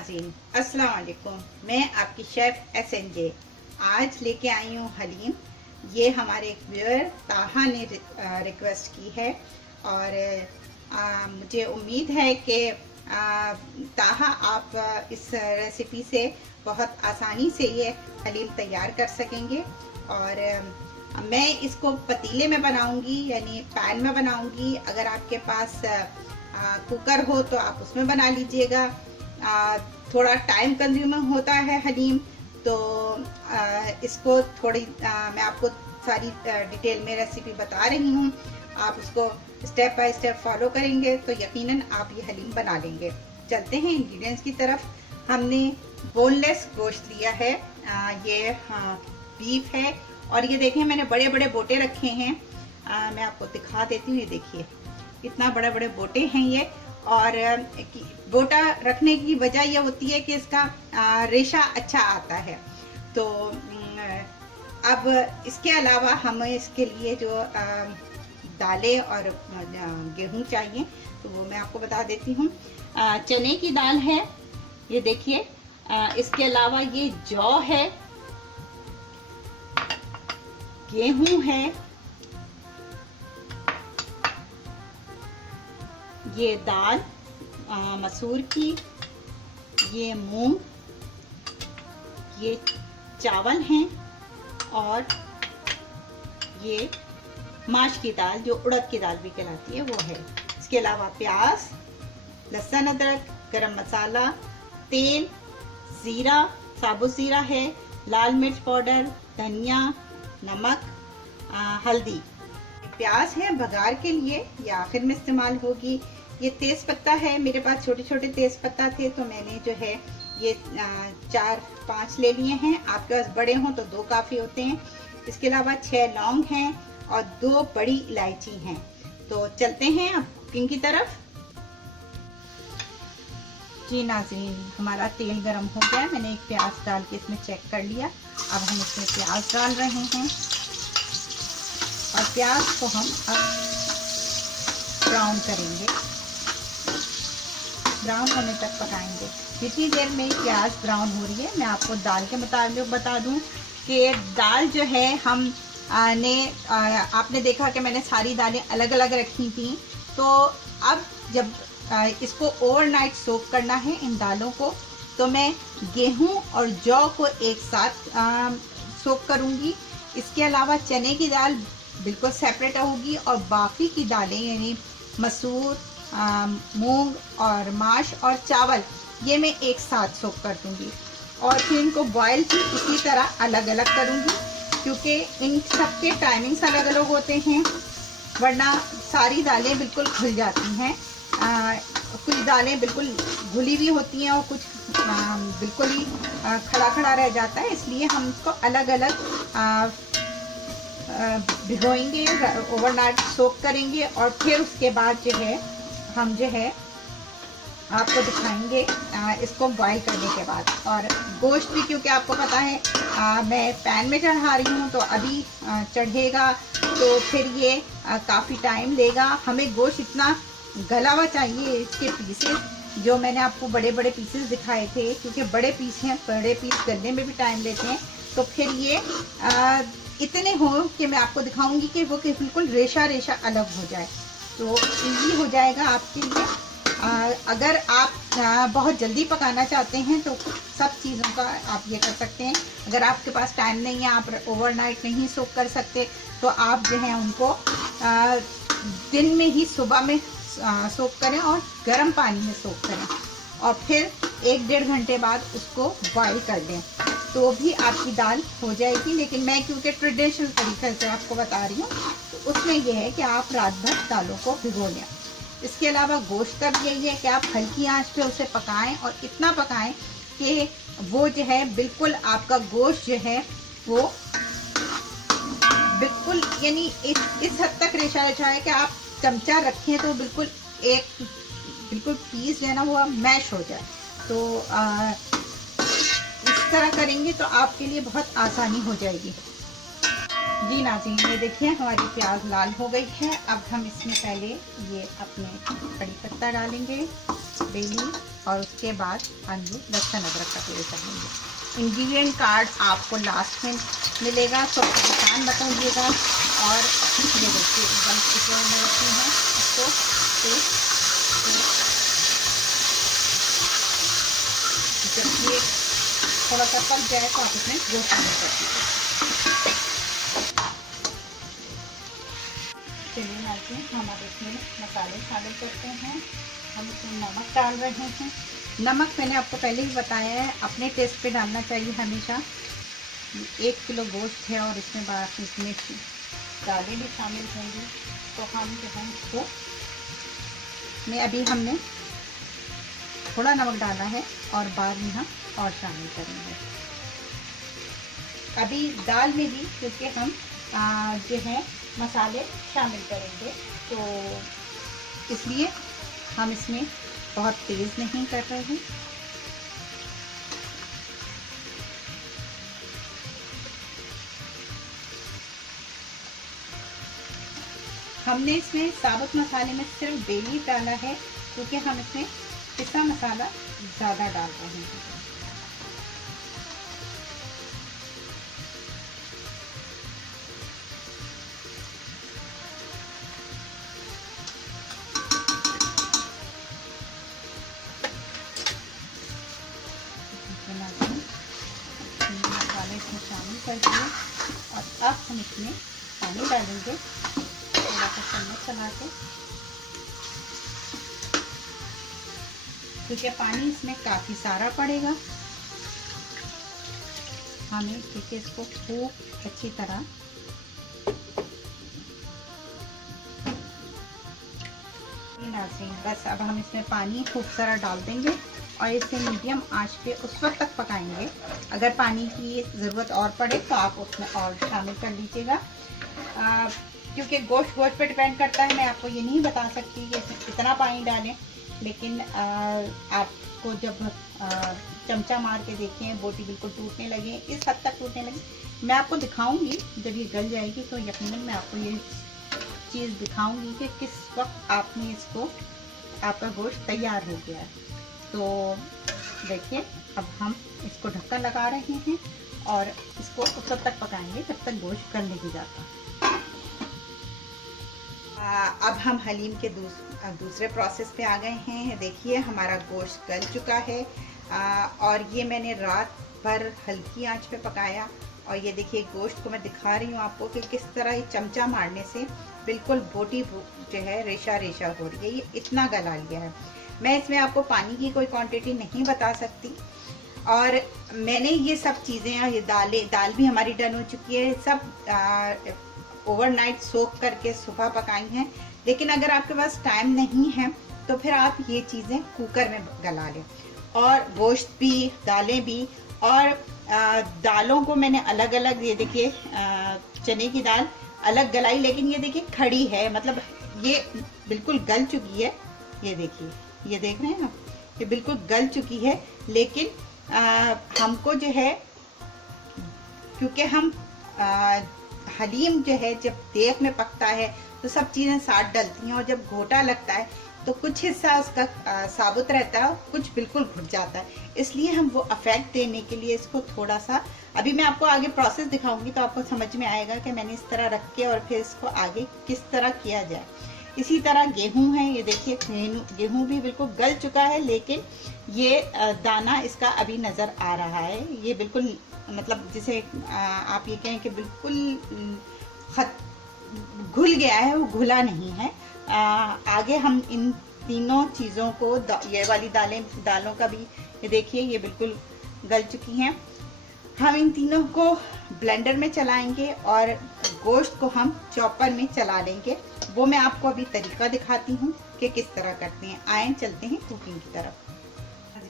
नाज़रीन, अस्सलाम वालेकुम। मैं आपकी शेफ़ SNJ आज लेके आई हूँ हलीम। ये हमारे एक व्यूअर ताहा ने रिक्वेस्ट की है और मुझे उम्मीद है कि ताहा आप इस रेसिपी से बहुत आसानी से ये हलीम तैयार कर सकेंगे। और मैं इसको पतीले में बनाऊंगी, यानी पैन में बनाऊंगी। अगर आपके पास कुकर हो तो आप उसमें बना लीजिएगा। थोड़ा टाइम कंज्यूमिंग होता है हलीम, तो इसको थोड़ी मैं आपको सारी डिटेल में रेसिपी बता रही हूँ। आप उसको स्टेप बाय स्टेप फॉलो करेंगे तो यकीनन आप ये हलीम बना लेंगे। चलते हैं इंग्रेडिएंट्स की तरफ। हमने बोनलेस गोश्त लिया है, ये बीफ है। और ये देखें मैंने बड़े बड़े बोटे रखे हैं। मैं आपको दिखा देती हूँ। ये देखिए इतना बड़े बड़े बोटे हैं ये। और बोटा रखने की वजह यह होती है कि इसका रेशा अच्छा आता है। तो अब इसके अलावा हमें इसके लिए जो दालें और गेहूं चाहिए तो वो मैं आपको बता देती हूँ। चने की दाल है, ये देखिए। इसके अलावा ये जौ है, गेहूं है, ये दाल मसूर की, ये मूंग, ये चावल हैं, और ये माश की दाल जो उड़द की दाल भी कहलाती है वो है। इसके अलावा प्याज, लहसुन, अदरक, गरम मसाला, तेल, ज़ीरा, साबुत ज़ीरा है, लाल मिर्च पाउडर, धनिया, नमक, हल्दी। प्याज है बघार के लिए, ये आखिर में इस्तेमाल होगी। ये तेज पत्ता है, मेरे पास छोटे छोटे तेज पत्ता थे तो मैंने जो है ये 4-5 ले लिए हैं। आपके पास बड़े हों तो 2 काफ़ी होते हैं। इसके अलावा 6 लौंग हैं और 2 बड़ी इलायची हैं। तो चलते हैं अब कुकिंग की तरफ। जी नाज़रीन, हमारा तेल गरम हो गया। मैंने एक प्याज डाल के इसमें चेक कर लिया। अब हम इसमें प्याज डाल रहे हैं और प्याज को हम अब ब्राउन करेंगे, ब्राउन होने तक पकाएंगे। जितनी देर में प्याज ब्राउन हो रही है, मैं आपको दाल के मुताबिक बता दूं कि दाल जो है आपने देखा कि मैंने सारी दालें अलग अलग रखी थी। तो अब जब इसको ओवरनाइट सोक करना है इन दालों को, तो मैं गेहूं और जौ को एक साथ सोक करूंगी। इसके अलावा चने की दाल बिल्कुल सेपरेट होगी और बाकी की दालें यानी मसूर, मूंग और माश और चावल ये मैं एक साथ सोक कर दूंगी। और फिर इनको बॉयल भी इसी तरह अलग अलग करूंगी, क्योंकि इन सब के टाइमिंग्स अलग अलग होते हैं, वरना सारी दालें बिल्कुल घुल जाती हैं। कुछ दालें बिल्कुल घुली हुई होती हैं और कुछ बिल्कुल ही खड़ा खड़ा रह जाता है। इसलिए हम इसको अलग अलग भिगोएंगे, ओवरनाइट सोक करेंगे और फिर उसके बाद जो है हम जो है आपको दिखाएंगे इसको बॉईल करने के बाद। और गोश्त भी, क्योंकि आपको पता है मैं पैन में चढ़ा रही हूँ तो अभी चढ़ेगा तो फिर ये काफ़ी टाइम लेगा। हमें गोश्त इतना गला हुआ चाहिए। इसके पीसेस जो मैंने आपको बड़े बड़े पीसेस दिखाए थे, क्योंकि बड़े पीस हैं, बड़े पीस गलने में भी टाइम लेते हैं। तो फिर ये इतने हो कि मैं आपको दिखाऊंगी कि वो कि बिल्कुल रेशा रेशा अलग हो जाए, तो इजी हो जाएगा आपके लिए। अगर आप बहुत जल्दी पकाना चाहते हैं तो सब चीज़ों का आप ये कर सकते हैं। अगर आपके पास टाइम नहीं है, आप ओवरनाइट नहीं सोक कर सकते, तो आप जो है उनको दिन में ही सुबह में सोक करें और गर्म पानी में सोक करें और फिर 1-1.5 घंटे बाद उसको बॉईल कर दें, तो भी आपकी दाल हो जाएगी। लेकिन मैं क्योंकि ट्रेडिशनल तरीके से आपको बता रही हूँ, तो उसमें यह है कि आप रात भर दालों को भिगो लें। इसके अलावा गोश्त का भी यही है कि आप हल्की आंच पे उसे पकाएं और इतना पकाएं कि वो जो है बिल्कुल आपका गोश्त जो है वो बिल्कुल यानी इस हद तक रेशा रेशा है कि आप चमचा रखें तो बिल्कुल पीस जो है ना वो मैश हो जाए। तो इस तरह करेंगे तो आपके लिए बहुत आसानी हो जाएगी। जी नाज़रीन, ये देखिए हमारी प्याज लाल हो गई है। अब हम इसमें पहले ये अपने कड़ी पत्ता डालेंगे, बेली, और उसके बाद हम ये लहसुन अदरक का पेस्ट डालेंगे। इंग्रेडिएंट कार्ड आपको लास्ट में मिलेगा, तो परेशान बताइएगा। और ये देखिए एकदम किचन में रखी है इसको जब ये थोड़ा सा पक जाए तो आप इसमें गोश्त शामिल कर दीजिए। चलिए नाज़रीन, हम अब इसमें मसाले शामिल करते हैं। हम इसमें नमक डाल रहे हैं। नमक मैंने आपको पहले ही बताया है, अपने टेस्ट पे डालना चाहिए हमेशा। 1 किलो गोश्त है और इसमें दालें भी शामिल होंगी, तो हम जो है इसको हमने थोड़ा नमक डाला है और बाद में हम और शामिल करेंगे। अभी दाल में भी क्योंकि हम जो है मसाले शामिल करेंगे, तो इसलिए हम इसमें बहुत तेज़ नहीं कर रहे हैं। हमने इसमें साबुत मसाले में सिर्फ बेली डाला है, क्योंकि हम इसमें पिसा मसाला ज़्यादा डाल रहे हैं। मसाले इसमें शामिल कर दिए और अब हम इसमें पानी डालेंगे, थोड़ा सा चम्मच चला के, क्योंकि पानी इसमें काफ़ी सारा पड़ेगा। हमें क्योंकि इसको खूब अच्छी तरह बस अब हम इसमें पानी खूब सारा डाल देंगे और इसे मीडियम आंच पे उस वक्त तक पकाएंगे। अगर पानी की ज़रूरत और पड़े तो आप उसमें और शामिल कर लीजिएगा, क्योंकि गोश्त पे डिपेंड करता है। मैं आपको ये नहीं बता सकती कि इसमें कितना पानी डालें, लेकिन आपको जब चमचा मार के देखें बोटी बिल्कुल टूटने लगे, इस हद तक टूटने लगे, मैं आपको दिखाऊंगी जब ये गल जाएगी, तो यकीनन मैं आपको ये चीज़ दिखाऊंगी कि किस वक्त आपने इसको, आपका गोश्त तैयार हो गया है। तो देखिए अब हम इसको ढक्कन लगा रहे हैं और इसको उस वक्त तक पकाएंगे जब तक गोश्त गल नहीं जाता। अब हम हलीम के दूसरे प्रोसेस पे आ गए हैं। देखिए हमारा गोश्त गल चुका है और ये मैंने रात भर हल्की आंच पे पकाया, और ये देखिए गोश्त को मैं दिखा रही हूँ आपको कि किस तरह ये चमचा मारने से बिल्कुल बोटी जो है रेशा रेशा हो रही है। ये इतना गला लिया है। मैं इसमें आपको पानी की कोई क्वांटिटी नहीं बता सकती। और मैंने ये सब चीज़ें, ये दाल भी हमारी डन हो चुकी है, सब ओवरनाइट सोक करके सुबह पकाई हैं। लेकिन अगर आपके पास टाइम नहीं है तो फिर आप ये चीज़ें कुकर में गला लें। और गोश्त भी, दालें भी, और दालों को मैंने अलग अलग, ये देखिए चने की दाल अलग गलाई, लेकिन ये देखिए खड़ी है, मतलब ये बिल्कुल गल चुकी है। ये देखिए, ये देख रहे हैं ना, ये बिल्कुल गल चुकी है। लेकिन हमको जो है, क्योंकि हम हलीम जो है जब देख में पकता है तो सब चीज़ें साथ डलती हैं, और जब घोटा लगता है तो कुछ हिस्सा उसका साबुत रहता है, कुछ बिल्कुल घुट जाता है। इसलिए हम वो इफेक्ट देने के लिए इसको थोड़ा सा, अभी मैं आपको आगे प्रोसेस दिखाऊंगी तो आपको समझ में आएगा कि मैंने इस तरह रख के और फिर इसको आगे किस तरह किया जाए। इसी तरह गेहूं है, ये देखिए गेहूं भी बिल्कुल गल चुका है, लेकिन ये दाना इसका अभी नज़र आ रहा है। ये बिल्कुल, मतलब जिसे आप ये कहें कि बिल्कुल घुल गया है, वो घुला नहीं है। आगे हम इन तीनों चीज़ों को, ये वाली दालों का भी, ये देखिए ये बिल्कुल गल चुकी हैं। हम इन तीनों को ब्लेंडर में चलाएंगे और गोश्त को हम चॉपर में चला लेंगे। वो मैं आपको अभी तरीका दिखाती हूँ कि किस तरह करते हैं। आए चलते हैं कुकिंग की तरफ।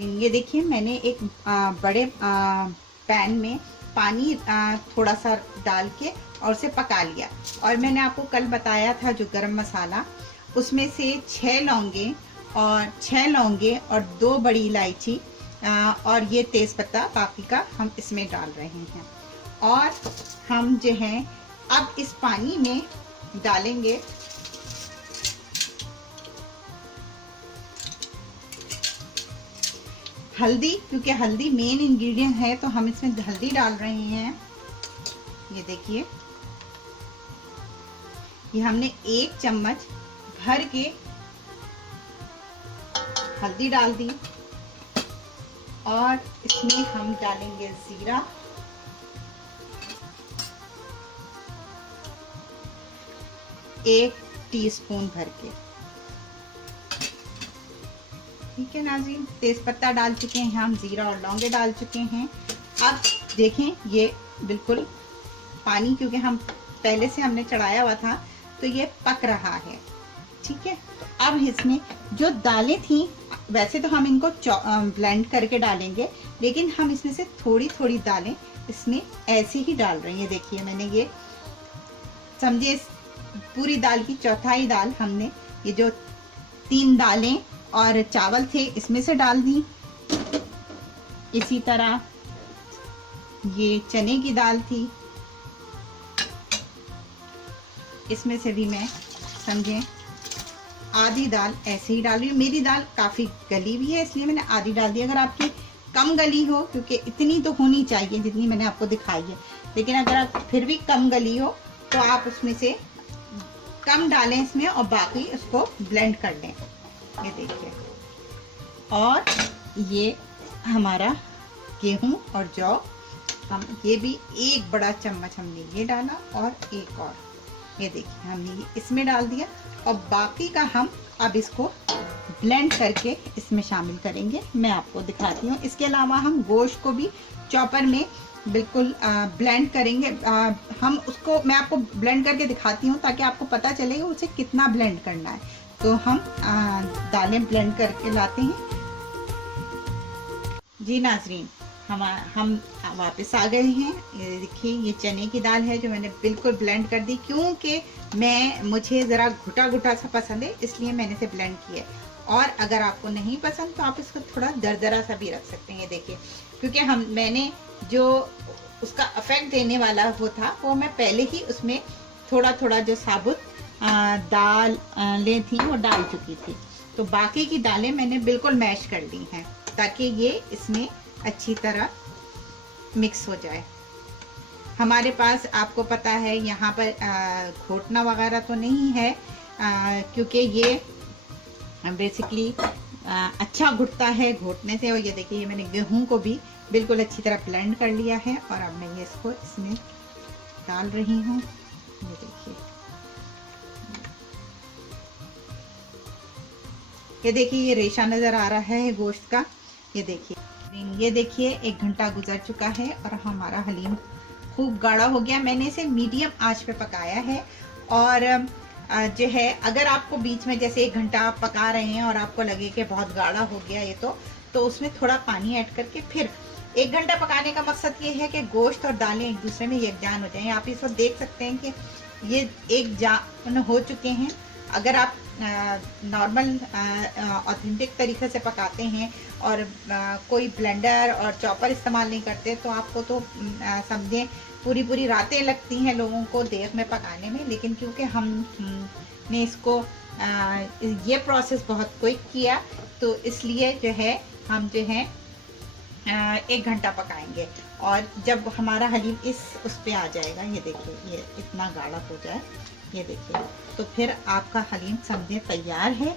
ये देखिए मैंने एक बड़े पैन में पानी थोड़ा सा डाल के और उसे पका लिया। और मैंने आपको कल बताया था जो गरम मसाला, उसमें से 6 लौंगे और 2 बड़ी इलायची और ये तेज़पत्ता बाकी का हम इसमें डाल रहे हैं। और हम जो हैं अब इस पानी में डालेंगे हल्दी, क्योंकि हल्दी मेन इंग्रेडिएंट है तो हम इसमें हल्दी डाल रहे हैं। ये देखिए, ये हमने 1 चम्मच भर के हल्दी डाल दी और इसमें हम डालेंगे जीरा, 1 टीस्पून भर के। ठीक है नाज़रीन, तेज पत्ता डाल चुके हैं हम, जीरा और लौंगे डाल चुके हैं। अब देखें ये बिल्कुल पानी, क्योंकि हम पहले से हमने चढ़ाया हुआ था तो ये पक रहा है। ठीक है, अब इसमें जो दालें थी, वैसे तो हम इनको ब्लेंड करके डालेंगे, लेकिन हम इसमें से थोड़ी थोड़ी दालें इसमें ऐसे ही डाल रही हैं। देखिए मैंने ये समझे पूरी दाल की चौथाई दाल हमने ये जो 3 दालें और चावल थे इसमें से डाल दी। इसी तरह ये चने की दाल थी, इसमें से भी मैं समझे आधी दाल ऐसे ही डाल रही हूँ। मेरी दाल काफी गली भी है इसलिए मैंने आधी डाल दी। अगर आपकी कम गली हो, क्योंकि इतनी तो होनी चाहिए जितनी मैंने आपको दिखाई है, लेकिन अगर आप फिर भी कम गली हो तो आप उसमें से कम डालें इसमें और बाकी उसको ब्लेंड कर लें। ये देखिए, और ये हमारा गेहूं और जौ, हम ये भी 1 बड़ा चम्मच हमने ये डाला और एक और ये देखिए हमने ये इसमें डाल दिया, और बाकी का हम अब इसको ब्लेंड करके इसमें शामिल करेंगे। मैं आपको दिखाती हूँ। इसके अलावा हम गोश्त को भी चॉपर में बिल्कुल ब्लेंड करेंगे। हम उसको मैं आपको ब्लेंड करके दिखाती हूँ ताकि आपको पता चलेगा उसे कितना ब्लेंड करना है। तो हम दालें ब्लेंड करके लाते हैं। जी नाजरीन, हम वापस आ गए हैं। ये देखिए, ये चने की दाल है जो मैंने बिल्कुल ब्लेंड कर दी, क्योंकि मुझे ज़रा घुटा घुटा सा पसंद है, इसलिए मैंने इसे ब्लेंड किया। और अगर आपको नहीं पसंद तो आप इसको थोड़ा दरदरा सा भी रख सकते हैं। ये देखिए, क्योंकि मैंने जो उसका इफेक्ट देने वाला वो था, वो मैं पहले ही उसमें थोड़ा थोड़ा जो साबुत दाल ले थी वो डाल चुकी थी। तो बाकी की दालें मैंने बिल्कुल मैश कर ली हैं ताकि ये इसमें अच्छी तरह मिक्स हो जाए। हमारे पास आपको पता है यहाँ पर घोटना वगैरह तो नहीं है, क्योंकि ये बेसिकली अच्छा घुटता है घोटने से। और ये देखिए, ये मैंने गेहूं को भी बिल्कुल अच्छी तरह ब्लेंड कर लिया है और अब मैं ये इसको इसमें डाल रही हूँ। ये देखिए, ये देखिए, ये रेशा नजर आ रहा है गोश्त का। ये देखिए 1 घंटा गुजर चुका है और हमारा हलीम खूब गाढ़ा हो गया। मैंने इसे मीडियम आंच पे पकाया है। और जो है, अगर आपको बीच में जैसे 1 घंटा आप पका रहे हैं और आपको लगे कि बहुत गाढ़ा हो गया ये, तो उसमें थोड़ा पानी ऐड करके फिर 1 घंटा पकाने का मकसद ये है कि गोश्त और दालें एक दूसरे में यकजान हो जाएं। आप इस वक्त देख सकते हैं कि ये एक जान हो चुके हैं। अगर आप नॉर्मल ऑथेंटिक तरीके से पकाते हैं और कोई ब्लेंडर और चॉपर इस्तेमाल नहीं करते, तो आपको तो समझें पूरी रातें लगती हैं लोगों को देर में पकाने में। लेकिन क्योंकि हमने इसको ये प्रोसेस बहुत क्विक किया, तो इसलिए जो है हम जो है 1 घंटा पकाएंगे। और जब हमारा हलीम उस पे आ जाएगा, ये देखिए, ये इतना गाढ़ा हो जाए, ये देखिए, तो फिर आपका हलीम समझे तैयार है।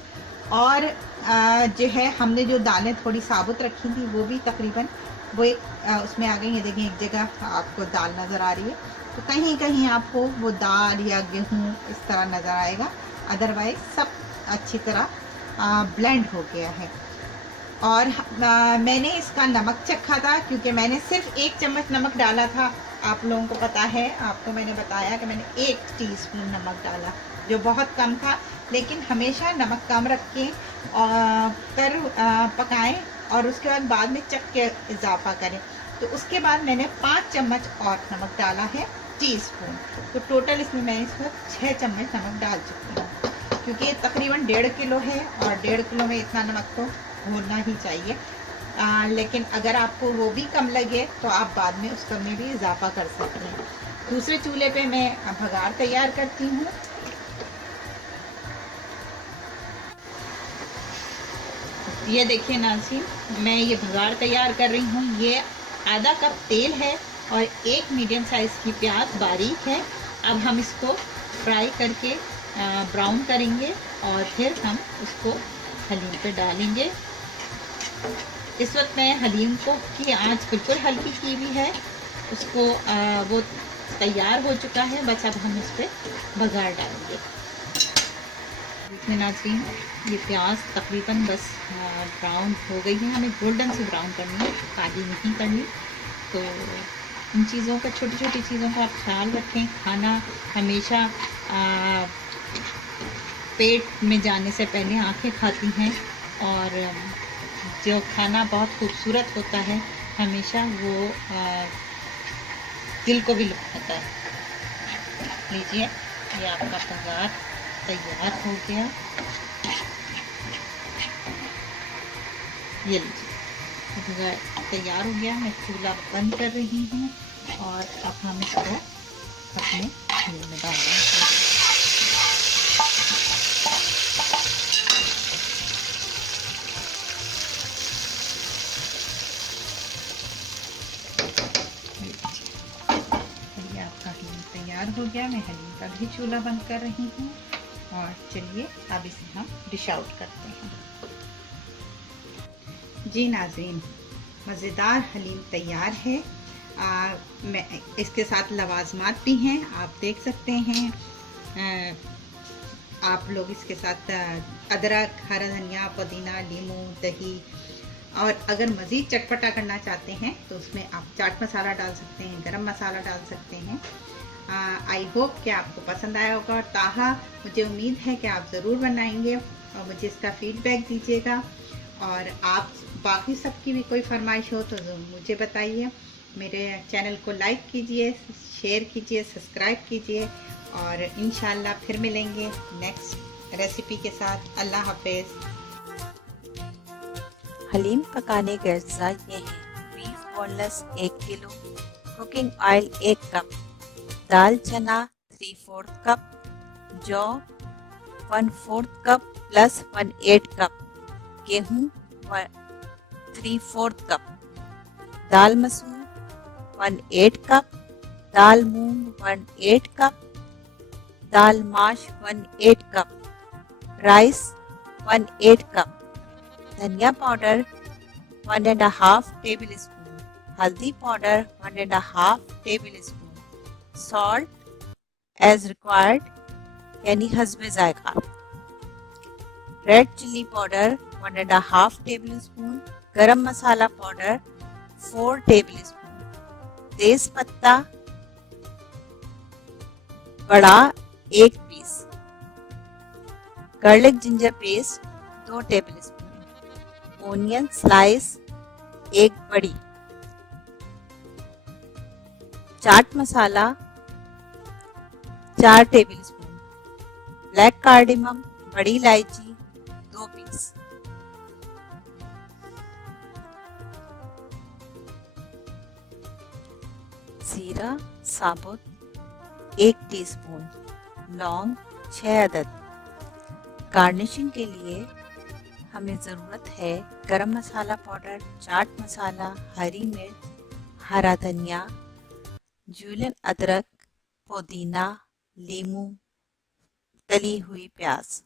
और जो है, हमने जो दालें थोड़ी साबुत रखी थी वो भी तकरीबन वो उसमें आ गई। ये देखिए, एक जगह आपको दाल नज़र आ रही है, तो कहीं कहीं आपको वो दाल या गेहूं इस तरह नज़र आएगा। अदरवाइज सब अच्छी तरह ब्लेंड हो गया है। और मैंने इसका नमक चखा था, क्योंकि मैंने सिर्फ 1 चम्मच नमक डाला था। आप लोगों को पता है, आपको मैंने बताया कि मैंने 1 टीस्पून नमक डाला, जो बहुत कम था। लेकिन हमेशा नमक कम रख के कर पकाएं और उसके बाद में चख के इजाफा करें। तो उसके बाद मैंने 5 चम्मच और नमक डाला है, टीस्पून। तो टोटल इसमें मैं इसमें 6 चम्मच नमक डाल चुकी हूँ, क्योंकि तकरीबन 1.5 किलो है और 1.5 किलो में इतना नमक तो होना ही चाहिए। लेकिन अगर आपको वो भी कम लगे तो आप बाद में उसमें भी इजाफा कर सकते हैं। दूसरे चूल्हे पे मैं भगार तैयार करती हूँ। ये देखिए नाज़रीन, मैं ये भगार तैयार कर रही हूँ। ये आधा कप तेल है और एक मीडियम साइज़ की प्याज बारीक है। अब हम इसको फ्राई करके ब्राउन करेंगे और फिर हम उसको हलीम पे डालेंगे। इस वक्त मैं हलीम को की आंच बिल्कुल हल्की की हुई है। उसको वो तैयार हो चुका है, बस अब हम इस पर बघार डालेंगे। इसमें नाज़रीन ये प्याज तकरीबन बस ब्राउन हो गई है। हमें गोल्डन से ब्राउन करनी है, काली नहीं करनी। तो इन चीज़ों का, छोटी छोटी चीज़ों का आप ख्याल रखें। खाना हमेशा पेट में जाने से पहले आंखें खाती हैं, और जो खाना बहुत खूबसूरत होता है हमेशा वो दिल को भी लुभाता है। लीजिए, ये आपका बघार तैयार हो गया। ये लीजिए, बघार तैयार हो गया। मैं चूल्हा बंद कर रही हूँ और अब हम इसको अपने तेल में डाल देंगे। ये आपका हलीम तैयार हो गया। मैं हलीम का भी चूल्हा बंद कर रही हूँ और चलिए अब इसे हम डिश आउट करते हैं। जी नाज़रीन, मज़ेदार हलीम तैयार है। मैं इसके साथ लवाजमात भी हैं, आप देख सकते हैं। आप लोग इसके साथ अदरक, हरा धनिया, पुदीना, नींबू, दही, और अगर मज़ीद चटपटा करना चाहते हैं तो उसमें आप चाट मसाला डाल सकते हैं, गरम मसाला डाल सकते हैं। आई होप कि आपको पसंद आया होगा, और ताहा मुझे उम्मीद है कि आप ज़रूर बनाएंगे और मुझे इसका फीडबैक दीजिएगा। और आप बाकी सबकी भी कोई फरमाइश हो तो मुझे बताइए। मेरे चैनल को लाइक कीजिए, शेयर कीजिए, सब्सक्राइब कीजिए, और इंशाल्लाह फिर मिलेंगे नेक्स्ट रेसिपी के साथ। अल्लाह हाफिज़। हलीम पकाने के अज्जा ये हैं: beef boneless 1 kilo, cooking oil 1 cup, दाल चना 3/4 कप, जौ 1/4 कप प्लस 1/8 कप, गेहूँ 3/4 कप, दाल मसूर 1/8 कप, दाल मूंग 1/8 कप, दाल माश 1/8 कप, राइस 1/8 कप, धनिया पाउडर 1.5 टेबल स्पून, हल्दी powder 1.5 tablespoon, salt as required यानी हस्बे जायका, red chili powder 1.5 tablespoon, garam masala powder 4 tablespoon, तेज पत्ता बड़ा 1 piece, garlic ginger paste 2 tablespoon, onion slice 1 बड़ी, chaat masala 4 tablespoon, black cardamom बड़ी इलायची 2 पीस, जीरा साबुत 1 टीस्पून, लौंग 6 अदद। गार्निशिंग के लिए हमें ज़रूरत है गरम मसाला पाउडर, चाट मसाला, हरी मिर्च, हरा धनिया, जूलियन अदरक, पुदीना, नींबू, तली हुई प्याज।